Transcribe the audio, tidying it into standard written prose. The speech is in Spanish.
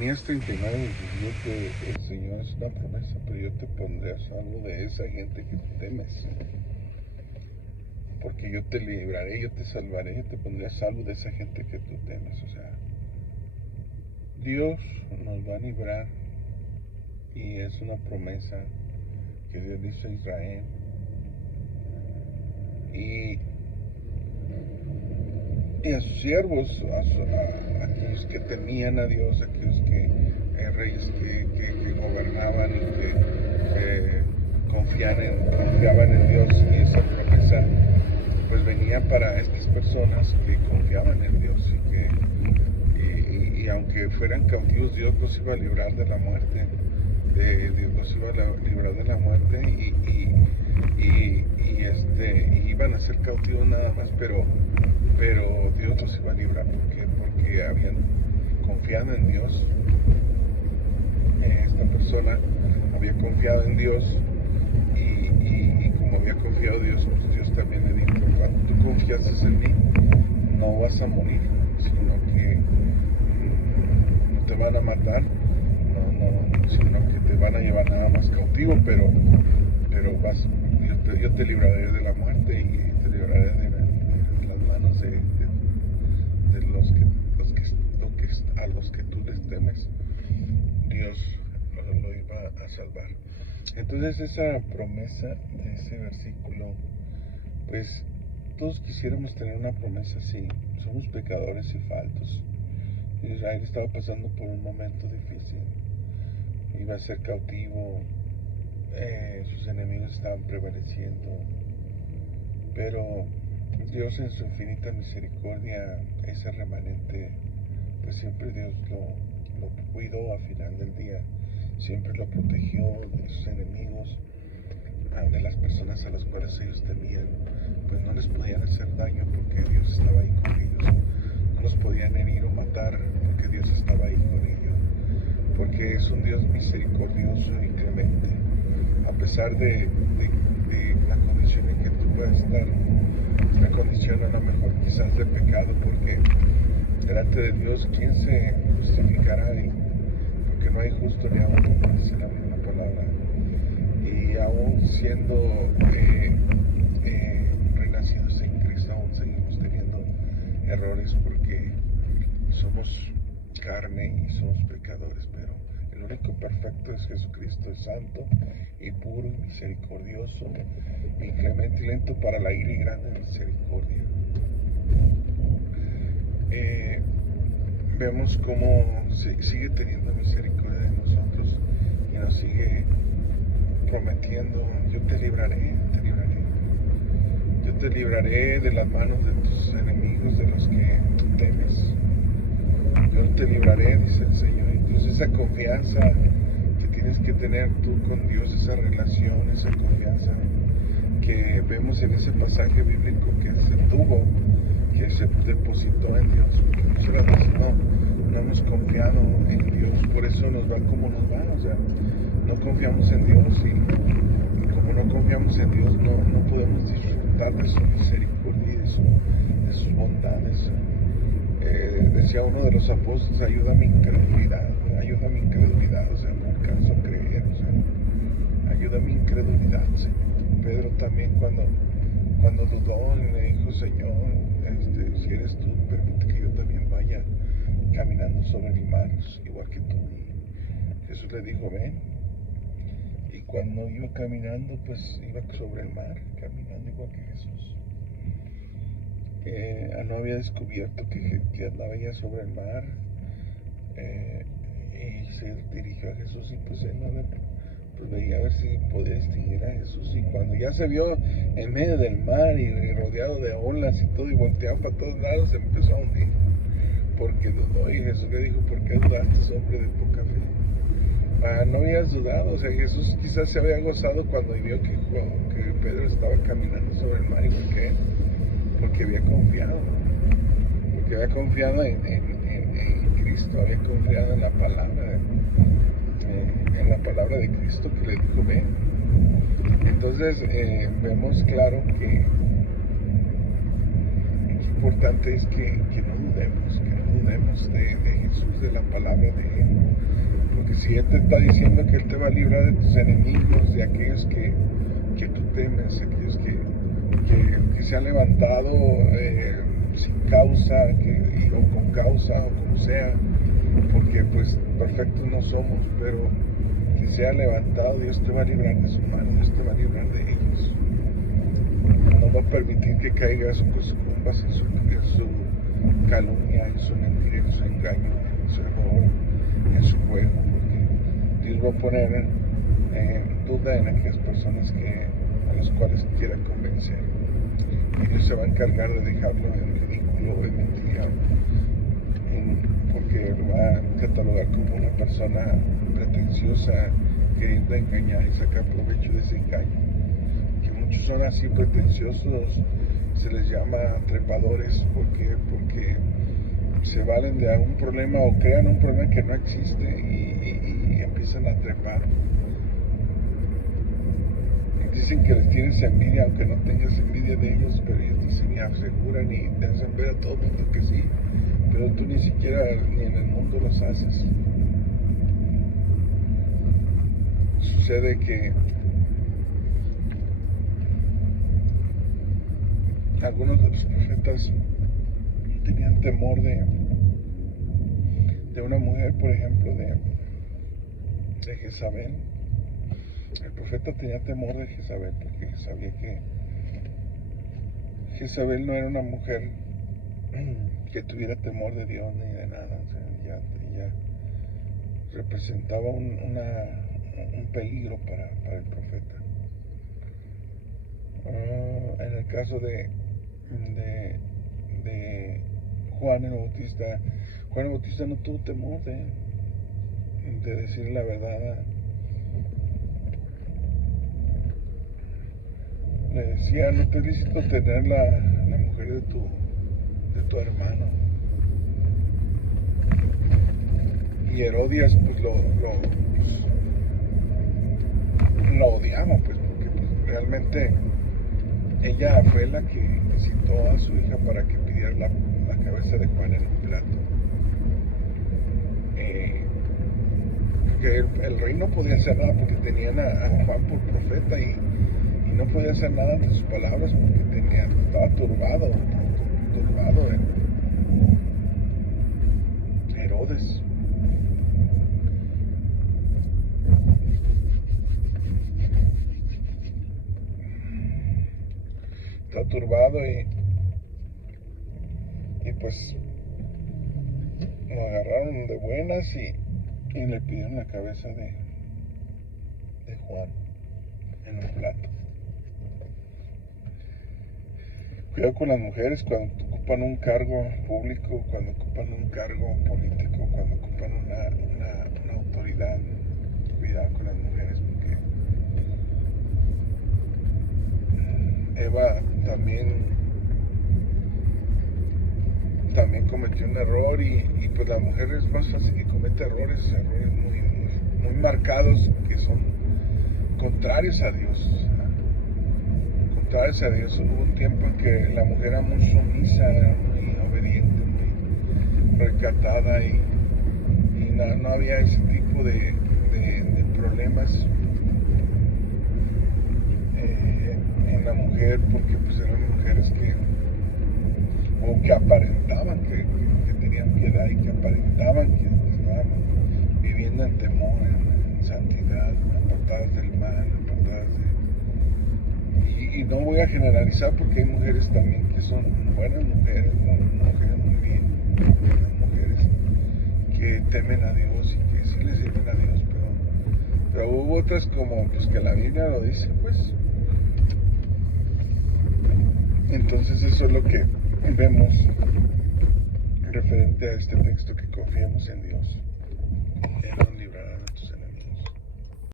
Jeremías 39, dice que el Señor es una promesa, pero yo te pondré a salvo de esa gente que tú temes. Porque yo te libraré, yo te salvaré, yo te pondré a salvo de esa gente que tú temes. O sea, Dios nos va a librar y es una promesa que Dios hizo a Israel. Y a sus siervos, a aquellos que temían a Dios, a aquellos reyes que gobernaban y que confiaban en Dios, y esa promesa pues venía para estas personas que confiaban en Dios y aunque fueran cautivos, Dios los iba a librar de la muerte. Dios los iba a librar de la muerte y iban a ser cautivos nada más, pero Dios los iba a librar. ¿Por qué? Porque habían confiado en Dios. Esta persona había confiado en Dios y como había confiado en Dios, pues Dios también le dijo: cuando tú confiases en mí, no vas a morir, sino que no te van a matar, sino que te van a llevar nada más cautivo, pero yo te libraré de la muerte y te libraré de las manos de a los que tú les temes. Dios lo iba a salvar. Entonces esa promesa de ese versículo, pues todos quisiéramos tener una promesa así. Somos pecadores y faltos. Israel estaba pasando por un momento difícil, iba a ser cautivo, sus enemigos estaban prevaleciendo, pero Dios en su infinita misericordia, ese remanente, pues siempre Dios lo cuidó al final del día, siempre lo protegió de sus enemigos, de las personas a las cuales ellos temían. Pues no les podían hacer daño porque Dios estaba ahí con ellos, no los podían herir o matar porque Dios estaba ahí con ellos, porque es un Dios misericordioso y clemente. A pesar de la condición en que tú puedas estar, una condición a lo mejor quizás de pecado, porque delante de Dios, ¿quién se justificará? Porque no hay justo ni aún uno, dice la misma palabra. Y aún siendo renacidos en Cristo, aún seguimos teniendo errores porque somos carne y somos pecadores, pero el único perfecto es Jesucristo, es santo y puro y misericordioso y clemente y lento para la ira y grande misericordia. Vemos cómo sigue teniendo misericordia de nosotros y nos sigue prometiendo: yo te libraré, yo te libraré de las manos de tus enemigos, de los que tú temes. Yo te libraré, dice el Señor. Entonces esa confianza que tienes que tener tú con Dios, esa relación, esa confianza que vemos en ese pasaje bíblico que se tuvo, que se depositó en Dios, porque muchas veces no hemos confiado en Dios, por eso nos va como nos va. O sea, no confiamos en Dios y como no confiamos en Dios, no podemos disfrutar de su misericordia y de sus bondades. Decía uno de los apóstoles: ayuda a mi incredulidad, o sea, no alcanzo a creer, o sea, ayuda a mi incredulidad, Señor. Pedro también cuando dudó, le dijo: Señor, si eres tú, permite que yo también vaya caminando sobre el mar, igual que tú. Y Jesús le dijo: ven. Y cuando iba caminando, pues iba sobre el mar, caminando igual que Jesús. No había descubierto que andaba ya sobre el mar, y se dirigió a Jesús, y pues él pues veía a ver si podía distinguir a Jesús, y cuando ya se vio en medio del mar y rodeado de olas y todo, y volteaba para todos lados, se empezó a hundir porque dudó. Y Jesús le dijo: ¿por qué dudaste, hombre de poca fe? No habías dudado. O sea, Jesús quizás se había gozado cuando vio que Pedro estaba caminando sobre el mar igual que él, porque había confiado en Cristo, había confiado en la palabra de Cristo que le dijo: ven. Entonces vemos claro que lo importante es que no dudemos, dudemos de Jesús, de la palabra de Él. Porque si Él te está diciendo que Él te va a librar de tus enemigos, de aquellos que tú temes, aquellos que se han levantado sin causa, o con causa, o como sea, porque pues perfectos no somos, pero que sea levantado, Dios te va a librar de su mano, Dios te va a librar de ellos. No va a permitir que caigas o que sucumbas en su calumnia, en su mentira, en su engaño, en su error, en su juego, porque Dios va a poner en duda en aquellas personas a las cuales quieran convencer. Y Dios se va a encargar de dejarlo en ridículo, en mentira, porque lo va a catalogar como una persona pretenciosa, queriendo engañar y sacar provecho de ese engaño. Que muchos son así pretenciosos, se les llama trepadores, porque se valen de algún problema o crean un problema que no existe y empiezan a trepar. Dicen que les tienes envidia, aunque no tengas envidia de ellos, pero ellos dicen y aseguran y te hacen ver a todo el mundo que sí, pero tú ni siquiera ni en el mundo los haces. Sucede que algunos de los profetas tenían temor de una mujer, por ejemplo, de Jezabel. El profeta tenía temor de Jezabel porque sabía que Jezabel no era una mujer que tuviera temor de Dios ni de nada. O sea, ella representaba un peligro para el profeta. En el caso de Juan el Bautista no tuvo temor de decir la verdad. Le decía, no te es lícito tener la mujer de tu hermano. Y Herodías pues lo odiaba, pues, porque pues, realmente ella fue la que citó a su hija para que pidiera la cabeza de Juan en un plato. Porque el rey no podía hacer nada porque tenían a Juan por profeta y no podía hacer nada ante sus palabras porque estaba turbado Herodes. Está turbado y pues lo agarraron de buenas y le pidieron la cabeza de Juan en un plato. Cuidado con las mujeres cuando ocupan un cargo público, cuando ocupan un cargo político, cuando ocupan una autoridad. Cuidado con las mujeres porque Eva también cometió un error y pues la mujer es más fácil que cometa errores muy marcados que son contrarios a Dios. Hubo un tiempo en que la mujer era muy sumisa, muy obediente, muy recatada y no había ese tipo de problemas en la mujer porque pues eran mujeres que aparentaban que tenían piedad y que aparentaban que estaban viviendo en temor, en santidad, apartadas del mal, apartadas y no voy a generalizar porque hay mujeres también que son buenas mujeres muy bien, buenas mujeres que temen a Dios y que sí les sirven a Dios, pero hubo otras como pues que la Biblia lo dice, pues. Entonces eso es lo que vemos referente a este texto, que confiemos en Dios.